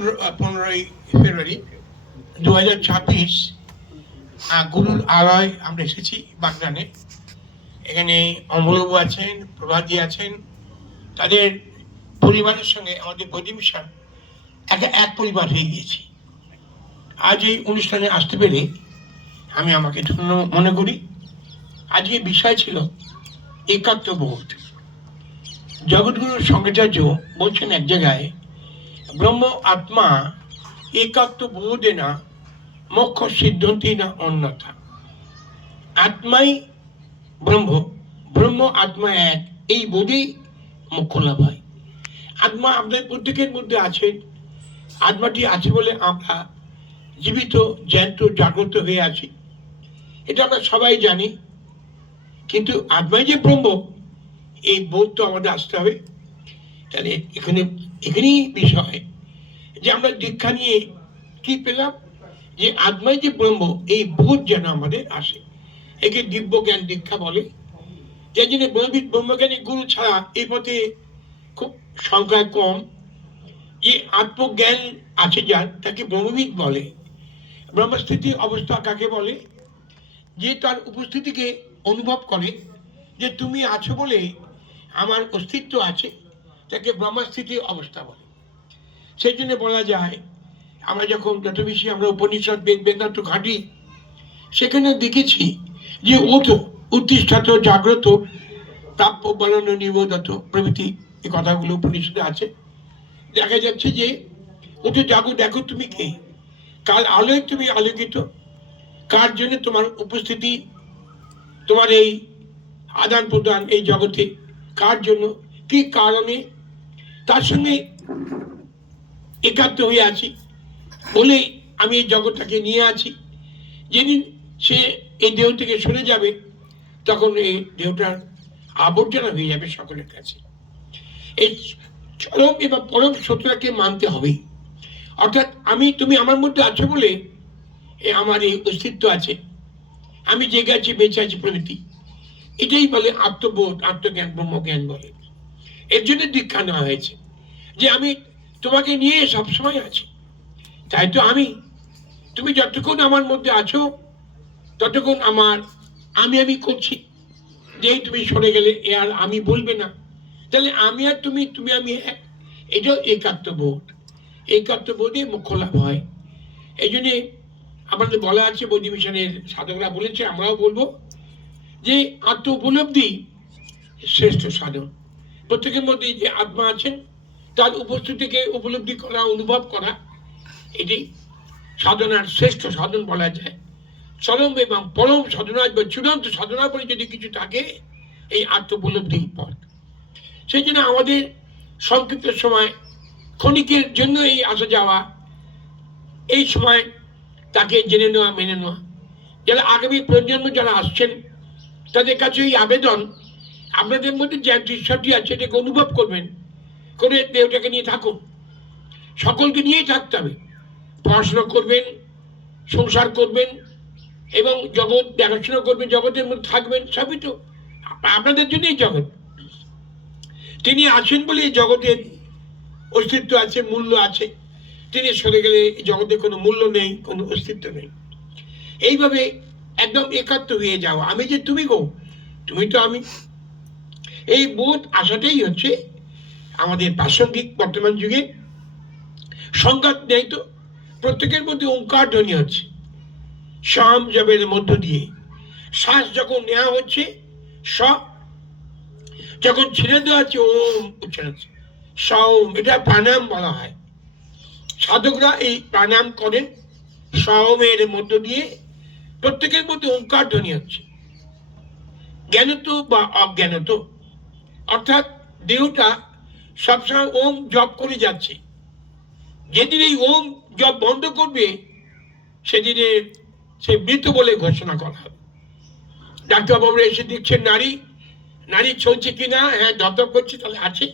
15ই ফেব্রুয়ারি 2026 গুরুর আলয় আমরা এসেছি বাগনানে। এখানে অমলবাবু আছেন, প্রভাতী আছেন, তাদের পরিবারের সঙ্গে আমাদের বৈদিক মিশন এক পরিবার হয়ে গিয়েছি। আজ এই অনুষ্ঠানে আসতে পেরে আমি আমাকে ধন্য মনে করি। আজকে বিষয় ছিল একাত্মবোধ। জগৎগুরু শঙ্করাচার্য বলছেন এক জায়গায়, ব্রহ্ম আত্মা একাত্মবোধে না মোক্ষ সিদ্ধন্তি না অন্যথা। আত্মাই ব্রহ্ম, ব্রহ্ম আত্মা এক, এই বোধেই মোক্ষ লাভ হয়। আত্মা আমাদের প্রত্যেকের মধ্যে আছে। আত্মাটি আছে বলে আমরা জীবিত, জ্যান্ত, জাগ্রত হয়ে আছি, এটা আমরা সবাই জানি। কিন্তু আত্মাই যে ব্রহ্ম, এই বোধ তো আমাদের আসতে হবে। তাহলে এখানেই বিষয় যে আমরা দীক্ষা নিয়ে কি পেলাম, যে আত্মাই যে ব্রহ্ম, এই বোধ যেন আমাদের আসে। একে দিব্য জ্ঞান দীক্ষা বলে। যার জন্য ব্রহ্মজ্ঞানী গুরু ছাড়া এই পথে খুব সংখ্যায় কম। যে আত্মজ্ঞান আছে যার, তাকে ব্রহ্মবিদ বলে। ব্রহ্মস্থিতি অবস্থা কাকে বলে? যে তার উপস্থিতিকে অনুভব করে যে তুমি আছো বলে আমার অস্তিত্ব আছে, তাকে ব্রহ্মস্থিতি অবস্থা বলে। সেই জন্য বলা যায়, আমরা যখন যত বেশি আমরা উপনিষদ বেদান্ত ঘাঁটি, সেখানে দেখেছি যে উত্তিষ্ঠত জাগ্রত প্রাপ্য বলন নিবোধত প্রভৃতি এই কথাগুলো উপনিষদে আছে। দেখা যাচ্ছে যে ওঠো জাগো, দেখো তুমি কে, কার আলোয় তুমি আলোকিত, কার জন্য তোমার উপস্থিতি, তোমার এই আদান প্রদান এই জগতে কার জন্য, কি কারণে, তার সঙ্গে একাত্ম হয়ে আছি বলে আমি এই জগৎটাকে নিয়ে আছি। যেদিন সে এই দেহ থেকে সরে যাবে, তখন এই দেহটার আবর্জনা হয়ে যাবে সকলের কাছে। এই চরম এবং পরম সত্যটাকে মানতে হবে। অর্থাৎ তুমি আমার মধ্যে আছো বলে আমার এই অস্তিত্ব আছে, আমি জেগে আছি, বেঁচে আছি প্রভৃতি। এটাই বলে আত্মবোধ, আত্মজ্ঞান, ব্রহ্মজ্ঞান বলে। এর জন্য দীক্ষা নেওয়া হয়েছে যে আমি তোমাকে নিয়ে সবসময় আছি। তাই তো তুমি যতক্ষণ আমার মধ্যে আছো ততক্ষণ আমি করছি। যেই তুমি সরে গেলে এ আর আমি বলবে না, তাহলে আমি আর তুমি, তুমি আমি এক। এটাও একাত্মবোধ। একাত্মবোধে মোক্ষ লাভ হয়। এই জন্যে আমাদের বলা আছে, বৈদিক মিশনের সাধকরা বলেছে, আমরাও বলবো যে আত্ম উপলব্ধি শ্রেষ্ঠ সাধন। প্রত্যেকের মধ্যে যে আত্মা আছেন তার উপস্থিতিকে উপলব্ধি করা, অনুভব করা, এটি সাধনার শ্রেষ্ঠ সাধন বলা যায়। চরম এবং পরম সাধনা বা চূড়ান্ত সাধনা বলে যদি কিছু থাকে, এই আত্ম উপলব্ধি পথ। সেই জন্য আমাদের সংক্ষিপ্ত সময়, ক্ষণিকের জন্য এই আসা যাওয়া, এই সময় তাকে জেনে নেওয়া, মেনে নেওয়া। যারা আগামী প্রজন্ম যারা আসছেন, তাদের কাছে এই আবেদন, আপনাদের মধ্যে যে দৃশ্যটি আছে এটাকে অনুভব করবেন, করে দেহটাকে নিয়ে থাকুন। সকলকে নিয়েই থাকতে হবে। পড়াশোনা করবেন, সংসার করবেন এবং জগৎ দেখাশোনা করবেন, জগতের মধ্যে থাকবেন। সবই তো আপনাদের জন্যই জগৎ। তিনি আছেন বলে এই জগতের অস্তিত্ব আছে, মূল্য আছে। তিনি সরে গেলে জগতে কোনো মূল্য নেই, কোনো অস্তিত্ব নেই। এইভাবে একদম একাত্ম হয়ে যাওয়া, আমি যে তুমি গো, তুমি তো আমি। এই বোধ আসাটাই হচ্ছে আমাদের প্রাসঙ্গিক বর্তমান যুগে সংঘাত নেই তো। প্রত্যেকের মধ্যে ওঙ্কার ধ্বনি হচ্ছে সাম জবের মধ্য দিয়ে। শ্বাস যখন নেওয়া হচ্ছে স, যখন ছেড়ে দেওয়া হচ্ছে ওম উচ্চারণ হচ্ছে সওম। এটা প্রাণায়াম বলা হয়। সাধকরা এই প্রাণায়াম করেন সওমের মধ্য দিয়ে। প্রত্যেকের মধ্যে ওঙ্কার ধ্বনি হচ্ছে, জ্ঞানত বা অজ্ঞানত। অর্থাৎ দেহটা সবসময় ওম জপ করে যাচ্ছে। যেদিন এই ওম জপ বন্ধ করবে, সেদিনে সে মৃত বলে ঘোষণা করা হবে। ডাক্তারবাবুরা এসে দেখছেন নারী চলছে কিনা, হ্যাঁ ধপধপ করছে, তাহলে আছে।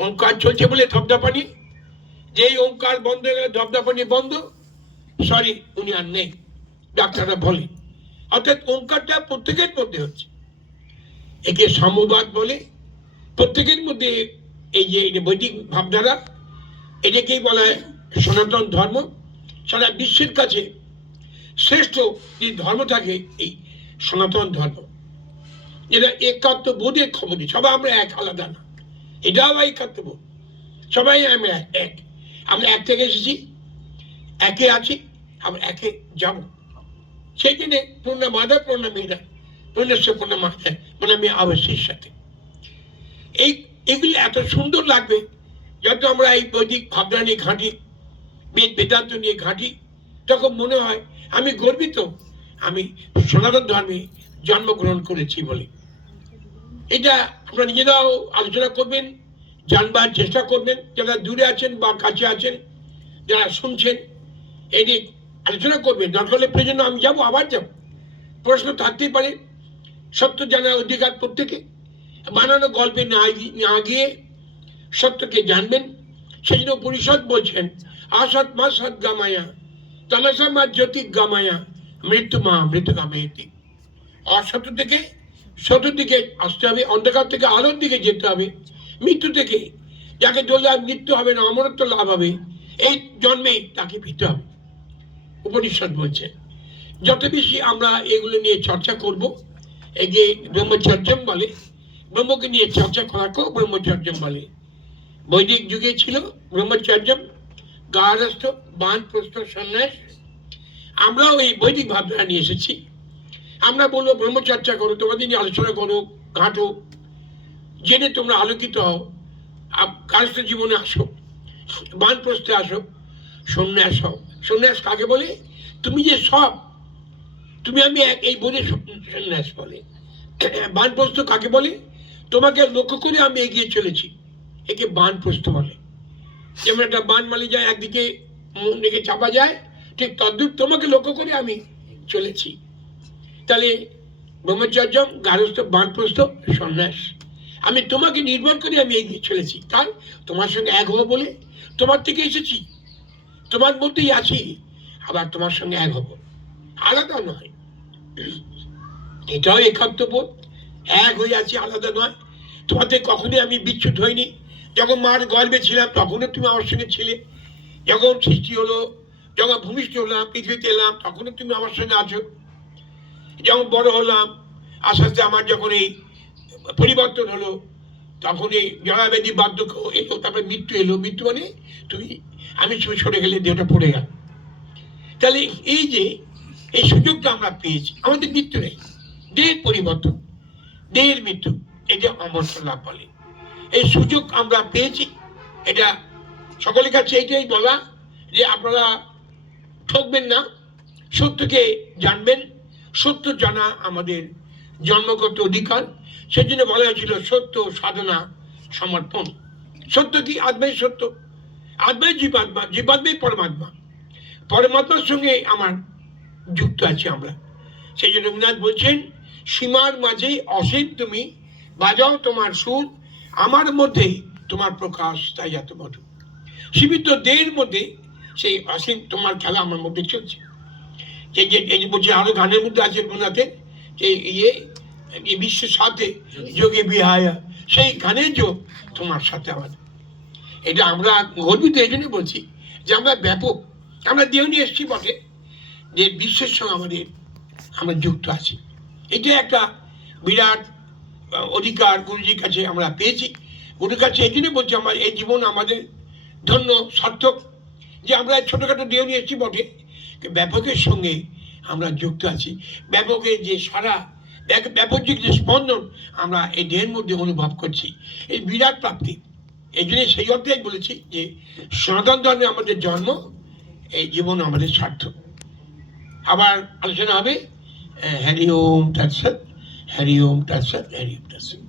ওঙ্কার চলছে বলে ধপধপানি, যেই ওঙ্কার বন্ধ হয়ে গেলে ধপধপানি বন্ধ, সরি উনি আর নেই, ডাক্তাররা বলে। অর্থাৎ ওঙ্কারটা প্রত্যেকের মধ্যে হচ্ছে। একে সাম্যবাদ বলে। প্রত্যেকের মধ্যে এই যে বৈদিক ভাবধারা, এটাকেই বলা হয় সনাতন ধর্ম। সারা বিশ্বের কাছে শ্রেষ্ঠ যে ধর্ম থাকে এই সনাতন ধর্ম, যেটা একাত্ম বোধের ক্ষমতা। সবাই আমরা এক, আলাদা না, এটাও একাত্ম। সবাই আমরা এক, আমরা এক থেকে এসেছি, একে আছি, আমরা একে যাব। সেই জন্যে পূর্ণ মাদা পূর্ণ মেয়েরা পূর্ণস্য পূর্ণ মাদা পূর্ণ মেয়ে অবশ্যই সাথে এগুলি এত সুন্দর লাগবে যত আমরা এই বৈদিক ভাবনা নিয়ে ঘাঁটি, বেদান্ত নিয়ে ঘাঁটি, তখন মনে হয় আমি গর্বিত আমি সনাতন ধর্মে জন্মগ্রহণ করেছি বলে। এটা আপনারা নিজেরাও আলোচনা করবেন, জানবার চেষ্টা করবেন, যারা দূরে আছেন বা কাছে আছেন, যারা শুনছেন, এই নিয়ে আলোচনা করবেন। দরকার হলে প্রয়োজন আমি যাবো, আবার যাব, প্রশ্ন থাকতেই পারে। সত্য জানার অধিকার প্রত্যেকে, বানানো গল্পে না গিয়ে সত্যকে জানবেন। সেই জন্য পরিষদ বলছেন আসৎ মা সৎ গামায়া তমসা মা জ্যোতি গামায়া মৃত্যু মা মৃত্যু গামায়তি। অসত্য থেকে সত্যের দিকে আসতে হবে, অন্ধকার থেকে আলোর দিকে যেতে হবে, মৃত্যু থেকে যাকে ধরলে আর মৃত্যু হবে না, অমরত্ব লাভ হবে, এই জন্মেই তাকে ফিরতে হবে। উপনিষদ বলছে যত বেশি আমরা এগুলো নিয়ে চর্চা করব, একে ব্রহ্মচর্যম বলে, ব্রহ্মকে নিয়ে চর্চা করাকেও ব্রহ্মচর্যম বলে। বৈদিক যুগে ছিল ব্রহ্মচর্যম, গার্হস্থ্য, বানপ্রস্থ, সন্ন্যাস। আমরাও এই বৈদিক ভাবনা নিয়ে এসেছি। আমরা বলবো ব্রহ্মচর্চা করো, তোমাদের নিয়ে আলোচনা করো, ঘাঁটো, জেনে তোমরা আলোকিত হও, গার্হস্থ্য জীবনে আসো, বানপ্রস্থে আসো, সন্ন্যাস হও। সন্ন্যাস কাকে বলে? তুমি যে সব, তুমি আমি এক, এই বোধে সন্ন্যাস বলে। বানপ্রস্থ কাকে বলে? তোমাকে লক্ষ্য করে আমি এগিয়ে চলেছি, একে বানপ্রস্থ বলে। যেমন একটা বান মালি যায়, একদিকে রেখে চাপা যায়, ঠিক তদ্রুপ তোমাকে লক্ষ্য করে আমি চলেছি। তাহলে ব্রহ্মচর্যম, গার্হস্থ্য, বানপ্রস্থ, সন্ন্যাস। আমি তোমাকে নির্ভর করে আমি এগিয়ে চলেছি, তাই তোমার সঙ্গে এক হবো বলে তোমার থেকে এসেছি, তোমার মধ্যেই আছি, আবার তোমার সঙ্গে এক হবো, আলাদা নয়। এটাও একাত্মবোধ, এক হয়ে আছি, আলাদা নয়। তোমাদের কখনোই আমি বিচ্ছুত হইনি। যখন মার গর্ভে ছিলাম তখনও তুমি আমার সঙ্গে ছিলে, যখন সৃষ্টি হলো, যখন ভূমিষ্ঠ হলাম, পৃথিবীতে এলাম, তখনও তুমি আমার সঙ্গে আছো। যখন বড় হলাম, আস্তে আস্তে আমার যখন এই পরিবর্তন হলো, তখন এই জরাব্যাধি বার্ধক্য এলো, তারপরে মৃত্যু এলো। মৃত্যু মানে তুমি আমি সরে গেলে দেহটা পড়ে গেল। তাহলে এই যে এই সুযোগটা আমরা পেয়েছি, আমাদের মৃত্যু নেই, দেহের পরিবর্তন, দেহের মৃত্যু, এটা অমরত্ব লাভ বলে। এই সুযোগ আমরা পেয়েছি। এটা সকলের কাছে এইটাই বলা যে আপনারা ঠকবেন না, সত্যকে জানবেন। সত্য জানা আমাদের জন্মগত অধিকার। সেজন্য বলা হয়েছিল সত্য সাধনা সমর্পণ। সত্য কি? আত্মাই সত্য, আত্মাই জীবাত্মা, জীবাত্মাই পরমাত্মা, পরমাত্মার সঙ্গে আমার যুক্ত আছি আমরা। সেই জন্য রবীন্দ্রনাথ বলছেন সীমার মাঝে অসীম তুমি, বাজাও তোমার সুর, আমার মধ্যে তোমার প্রকাশ তাই এত মধুর। সীমিত দেহের মধ্যে সেই অসীম তোমার খেলা আমার মধ্যে চলছে। যে বলছে আরো গানের মধ্যে আছে রবীন্দ্রনাথের যে এই বিশ্বের সাথে যোগে বিহায়া, সেই গানের যোগ তোমার সাথে আমার। এটা আমরা গর্বিত এই জন্য বলছি যে আমরা ব্যাপক, আমরা দেহ নিয়ে এসেছি বটে, যে বিশ্বের সঙ্গে আমাদের আমরা যুক্ত আছি। এটা একটা বিরাট অধিকার গুরুজির কাছে আমরা পেয়েছি। গুরুর কাছে এই জন্য বলছি আমার এই জীবন আমাদের ধন্য, সার্থক, যে আমরা ছোটোখাটো দেহ নিয়ে এসেছি বটে, ব্যাপকের সঙ্গে আমরা যুক্ত আছি। ব্যাপকের যে সারা ব্যাপক যে স্পন্দন আমরা এই দেহের মধ্যে অনুভব করছি, এই বিরাট প্রাপ্তি। এই জন্য সেই অর্থেই বলেছি যে সনাতন ধর্মে আমাদের জন্ম, এই জীবন আমাদের সার্থক। আবার আলোচনা হবে। হরি ওম তৎসৎ, হরি ওম তৎসৎ, হরি ওম তৎসৎ।